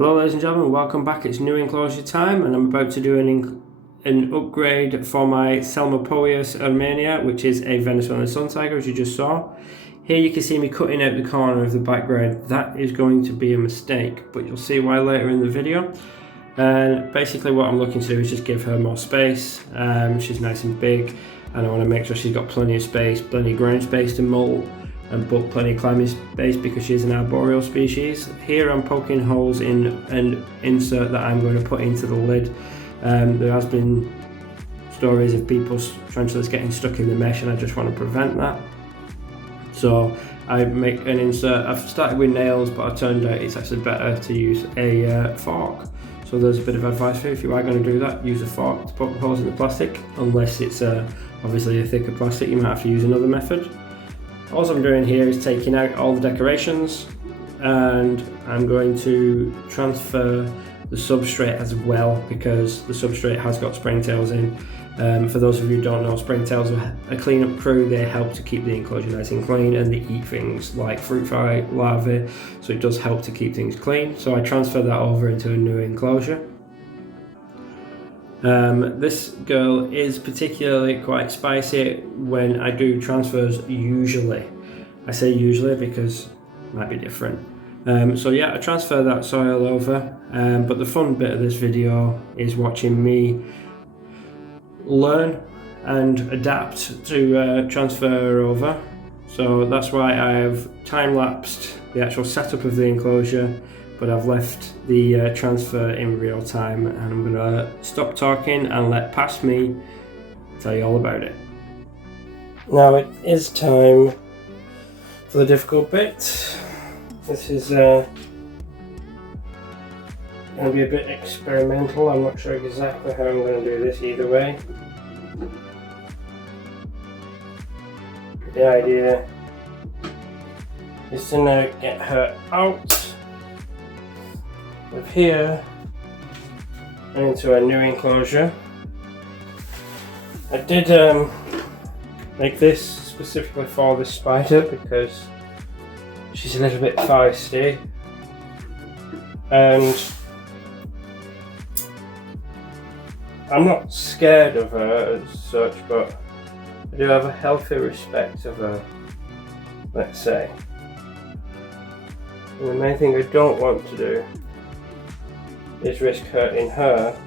Hello ladies and gentlemen, welcome back. It's new enclosure time and I'm about to do an upgrade for my psalmopoeus irminia, which is a Venezuelan sun tiger, as you just saw. Here you can see me cutting out the corner of the background. That is going to be a mistake, but you'll see why later in the video. And basically what I'm looking to do is just give her more space. She's nice and big and I want to make sure she's got plenty of space, plenty of ground space to molt, but plenty of climbing space because she's an arboreal species. Here I'm poking holes in an insert that I'm going to put into the lid. There has been stories of people's tarantulas getting stuck in the mesh and I just want to prevent that. So I make an insert. I've started with nails, but I turned out it's actually better to use a fork. So there's a bit of advice for you. If you are going to do that, use a fork to poke holes in the plastic. Unless it's obviously a thicker plastic, you might have to use another method. All I'm doing here is taking out all the decorations and I'm going to transfer the substrate as well because the substrate has got springtails in. For those of you who don't know, springtails are a cleanup crew. They help to keep the enclosure nice and clean and they eat things like fruit fly larvae, so it does help to keep things clean. So I transfer that over into a new enclosure. This girl is particularly quite spicy when I do transfers usually. I say usually because it might be different. So yeah, I transfer that soil over, but the fun bit of this video is watching me learn and adapt to transfer her over. So that's why I have time-lapsed the actual setup of the enclosure, but I've left the transfer in real time, and I'm going to stop talking and let past me tell you all about it. Now it is time for the difficult bit. This is going to be a bit experimental. I'm not sure exactly how I'm going to do this either way. The idea is to now get her out of here and into a new enclosure. I did make this specifically for this spider because she's a little bit feisty and I'm not scared of her as such, but I do have a healthy respect of her, let's say. And the main thing I don't want to do is risk hurting her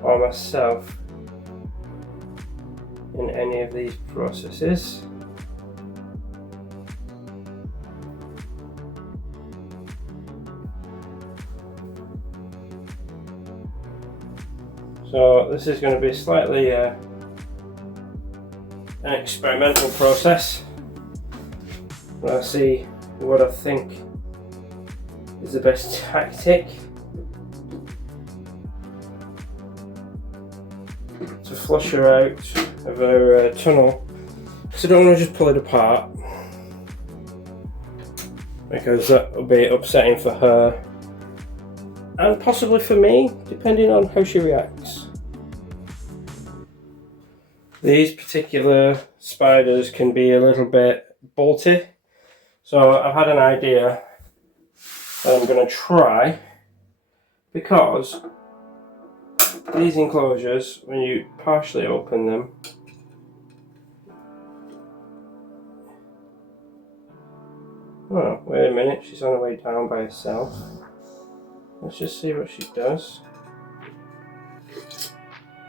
or myself in any of these processes. So this is going to be slightly an experimental process. I'll see what I think is the best tactic to flush her out of her tunnel, because I don't want to just pull it apart because that will be upsetting for her and possibly for me, depending on how she reacts. These particular spiders can be a little bit bolty, so I've had an idea that I'm going to try, because these enclosures, when you partially open them, oh wait a minute, she's on her way down by herself. Let's just see what she does.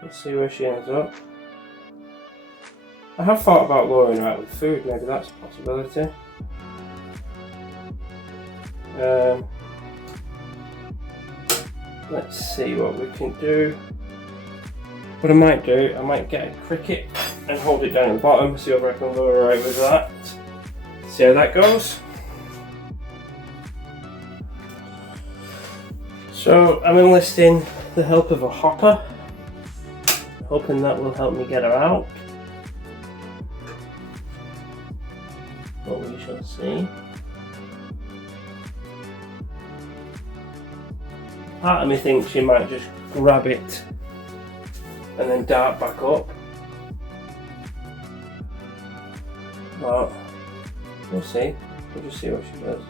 Let's see where she ends up. I have thought about luring her out with food, maybe that's a possibility. Let's see what we can do. What I might do, I might get a cricket and hold it down at the bottom, see if I can lure her out with that. See how that goes. So I'm enlisting the help of a hopper, hoping that will help me get her out. But we shall see. Part of me thinks she might just grab it and then dart back up. But we'll see. We'll just see what she does.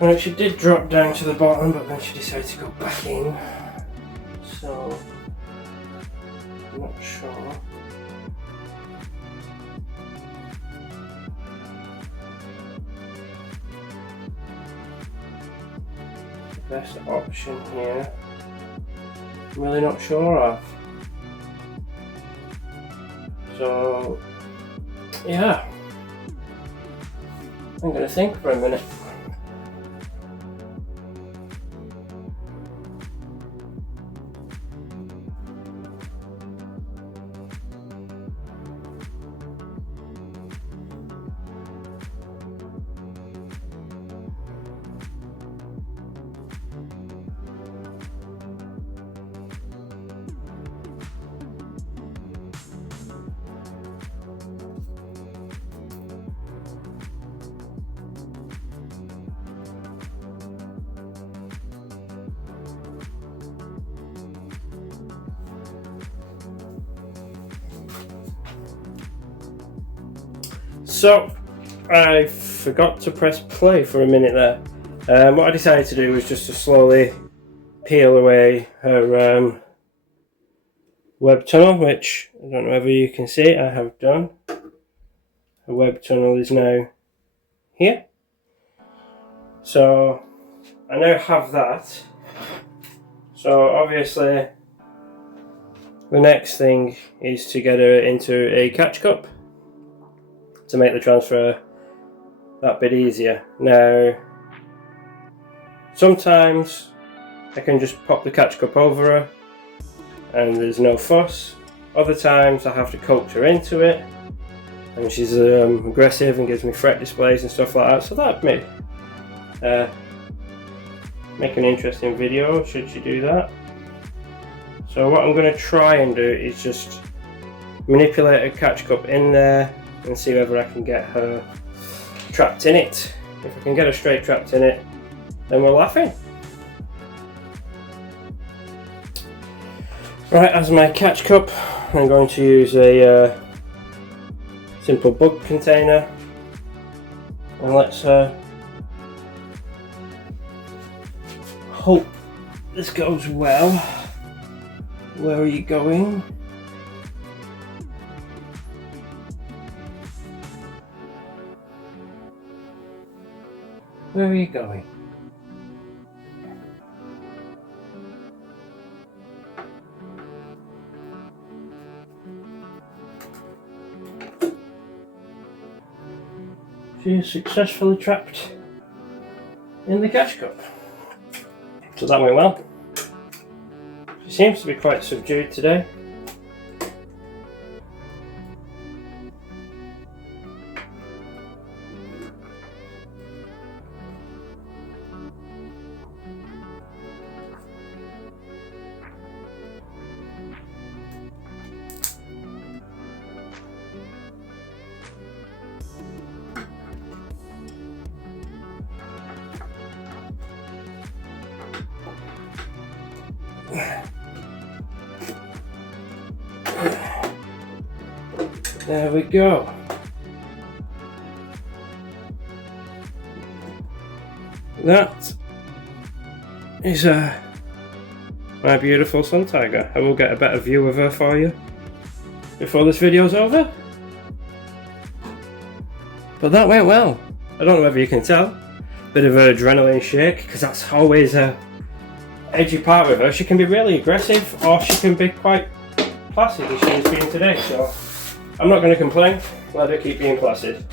Well, she did drop down to the bottom, but then she decided to go back in. So, I'm not sure. The best option here, I'm really not sure of. So, yeah, I'm gonna think for a minute. So, I forgot to press play for a minute there. What I decided to do was just to slowly peel away her web tunnel, which I don't know whether you can see, I have done. Her web tunnel is now here. So, I now have that. So, obviously, the next thing is to get her into a catch cup to make the transfer that bit easier. Now, sometimes I can just pop the catch cup over her and there's no fuss. Other times I have to coax her into it and she's aggressive and gives me fret displays and stuff like that, so that may make an interesting video should she do that. So what I'm going to try and do is just manipulate a catch cup in there and see whether I can get her trapped in it. If I can get her straight trapped in it, then we're laughing. Right, as my catch cup, I'm going to use a simple bug container, and let's hope this goes well. Where are you going? Where are you going? She is successfully trapped in the catch cup. So that went well. She seems to be quite subdued today. There we go. That is my beautiful sun tiger. I will get a better view of her for you before this video's over. But that went well. I don't know whether you can tell. Bit of an adrenaline shake, because that's always a edgy part with her. She can be really aggressive or she can be quite placid as she has been today, so I'm not going to complain. Let her keep being placid.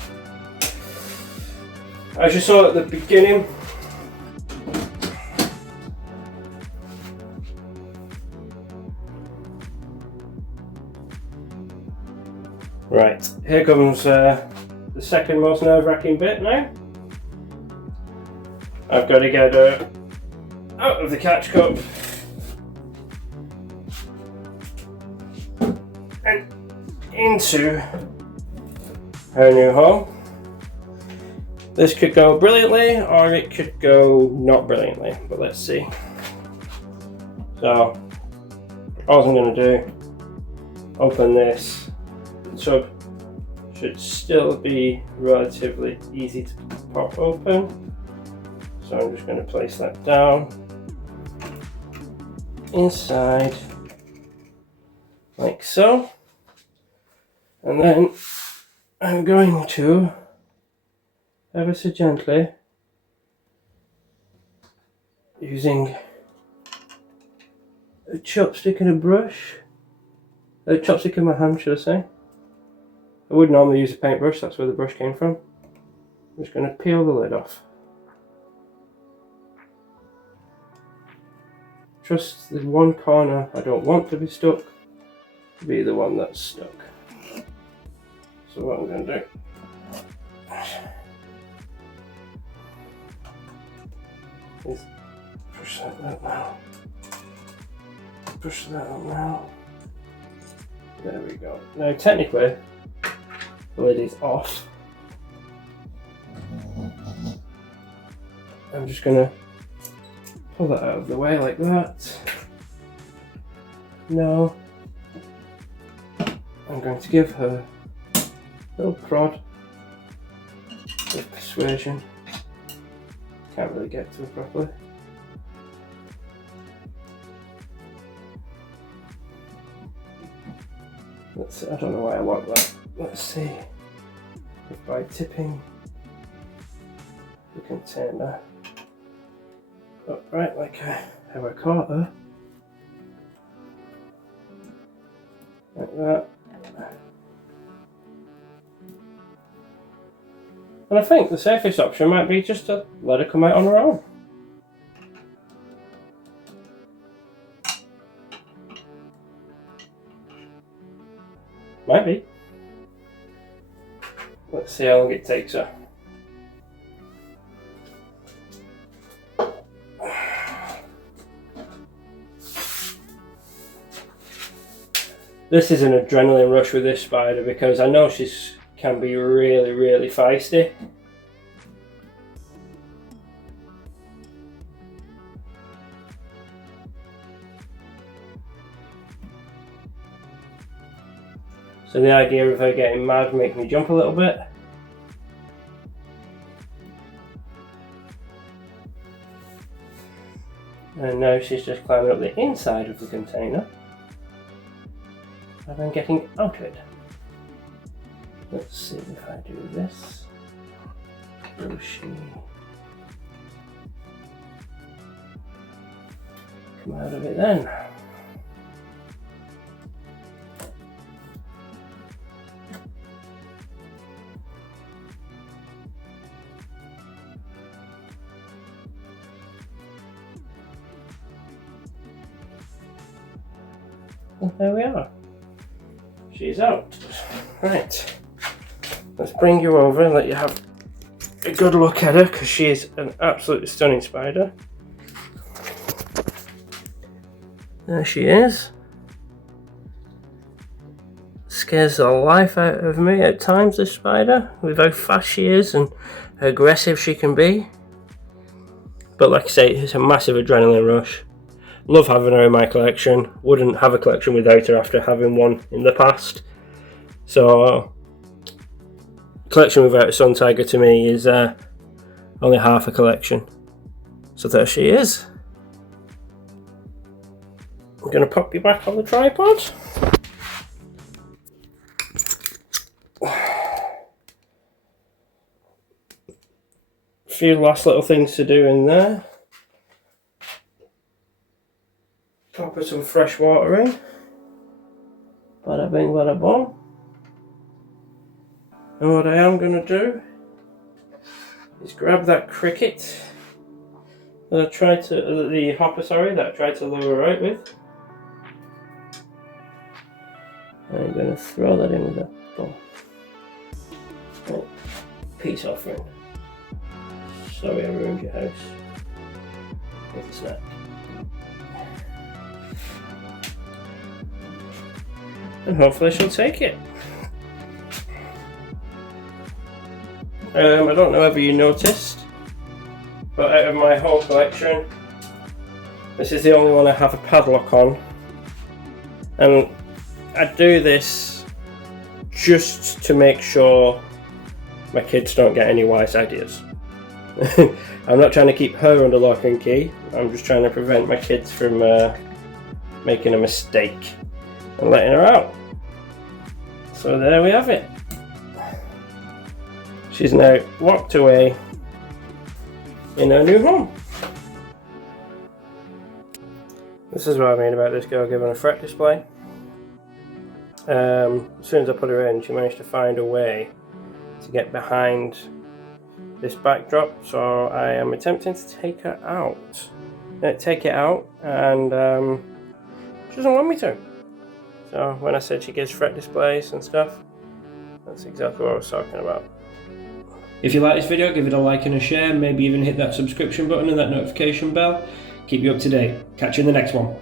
As you saw at the beginning, right, here comes the second most nerve-wracking bit now. I've got to get her out of the catch cup and into her new home. This could go brilliantly or it could go not brilliantly, but let's see. So all I'm going to do, open this tub should still be relatively easy to pop open. So I'm just going to place that down inside like so, and then I'm going to ever so gently, using a chopstick and a brush, a chopstick in my hand should I say. I would normally use a paintbrush, that's where the brush came from. I'm just going to peel the lid off. Just the one corner I don't want to be stuck to be the one that's stuck. So what I'm going to do is push that out now. Push that out now. There we go. Now technically the lid is off. I'm just going to pull that out of the way like that. Now I'm going to give her a little prod with persuasion. Can't really get to it properly. Let's see, I don't know why I want that. Let's see if by tipping the container upright like how I caught her, like that. And I think the safest option might be just to let her come out on her own. Might be. Let's see how long it takes her. This is an adrenaline rush with this spider because I know she's can be really, really feisty. So the idea of her getting mad makes me jump a little bit. And now she's just climbing up the inside of the container and then getting out of it. Let's see if I do this. Will she come out of it then? And there we are. She's out. Right. Let's bring you over and let you have a good look at her because she is an absolutely stunning spider. There she is. Scares the life out of me at times, this spider, with how fast she is and how aggressive she can be. But like I say, it's a massive adrenaline rush. Love having her in my collection. Wouldn't have a collection without her after having one in the past. So collection without a sun tiger to me is only half a collection. So there she is. I'm going to pop you back on the tripod. A few last little things to do in there. Pop some fresh water in. Bada bing, bada boom. And what I am going to do is grab that cricket that I tried to, the hopper, sorry, that I tried to lure her out with. And I'm going to throw that in with that ball. Right. Peace offering. Sorry I ruined your house. With a snack. And hopefully she'll take it. I don't know whether you noticed, but out of my whole collection, this is the only one I have a padlock on. And I do this just to make sure my kids don't get any wise ideas. I'm not trying to keep her under lock and key, I'm just trying to prevent my kids from making a mistake and letting her out. So there we have it. She's now walked away in her new home. This is what I mean about this girl given a fret display. As soon as I put her in, she managed to find a way to get behind this backdrop, so I am attempting to take her out. Take it out, and she doesn't want me to. So when I said she gives fret displays and stuff, that's exactly what I was talking about. If you like this video, give it a like and a share, maybe even hit that subscription button and that notification bell. Keep you up to date. Catch you in the next one.